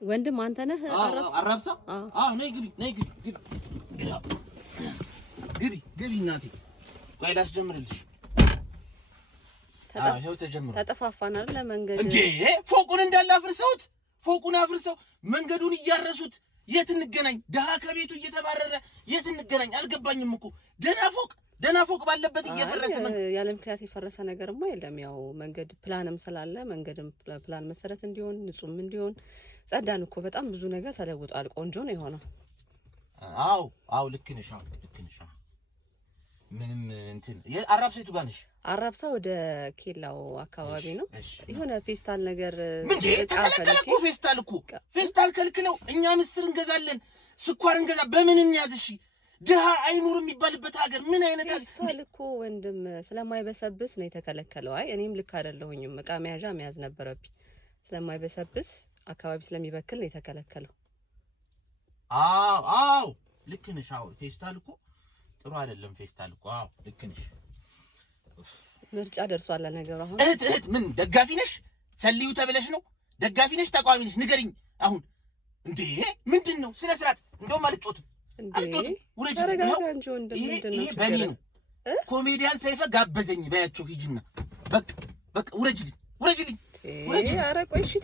ወንድም አንተ ነህ አራብሳ ነይ ግቢ እናቴ ቆይ ላስጀምርልሽ ይኸው ተጀምሮ ተጠፋፋን አይደል ለመንገድ እንዴ ፎቁን እንዳለ አፍርሰውት ፎቁን አፍርሰው መንገዱን እያረሱት የት እንገናኝ ደሃ ከቤቱ እየተባረረ የት እንገናኝ አልገባኝም እኮ ደና ፎቅ ባለበት እየፈረሰ ያለ ምክንያት የፈረሰ ነገርማ የለም ያው መንገድ ፕላንም ስላለ መንገድም ፕላን መሰረት እንዲሆን ንጹም እንዲሆን ጸዳን እኮ በጣም ብዙ ነገር ተለውጧል ቆንጆ ነው የሆነው አው ልክ ነሽ ምንም እንትን አራብሰይቱ ጋር ነሽ አራብሳ ወደ ኬላው አካባቢ ነው የሆነ ፌስታል ነገር ምን ተከለከለ ፌስታል ከልክለው እኛ ምስር እንገዛለን ስኳር እንገዛ በምን እንያዝ እሺ ደሃ አይኑር የሚባልበት ሀገር ምን አይነት ፌስታል እኮ ወንድም ስለማይበሰብስ ነው የተከለከለው አይ እኔም ልክ አይደለሁኝም እቃ መያዣ መያዝ ነበረብኝ ስለማይበሰብስ አካባቢ ስለሚበክል ነው የተከለከለው አው ልክ ነሽ ፌስታል እኮ ጥሩ አይደለም ፌስታል እኮ ልክ ነሽ ምርጫ ደርሷል ነገሩ አሁን እህት ምን ደጋፊ ነሽ ሰልዩ ተብለሽ ነው ደጋፊ ነሽ ተቃዋሚ ነሽ ንገሪኝ አሁን እንዴ ምንድነው ስለ ስርዓት እንደውም አልጮትም ይሄ በኔ ነው ኮሜዲያን ሰይፈ ጋበዘኝ ባያቸው ሂጂና በቃ ውረጅልኝ ኧረ ቆይ እሺ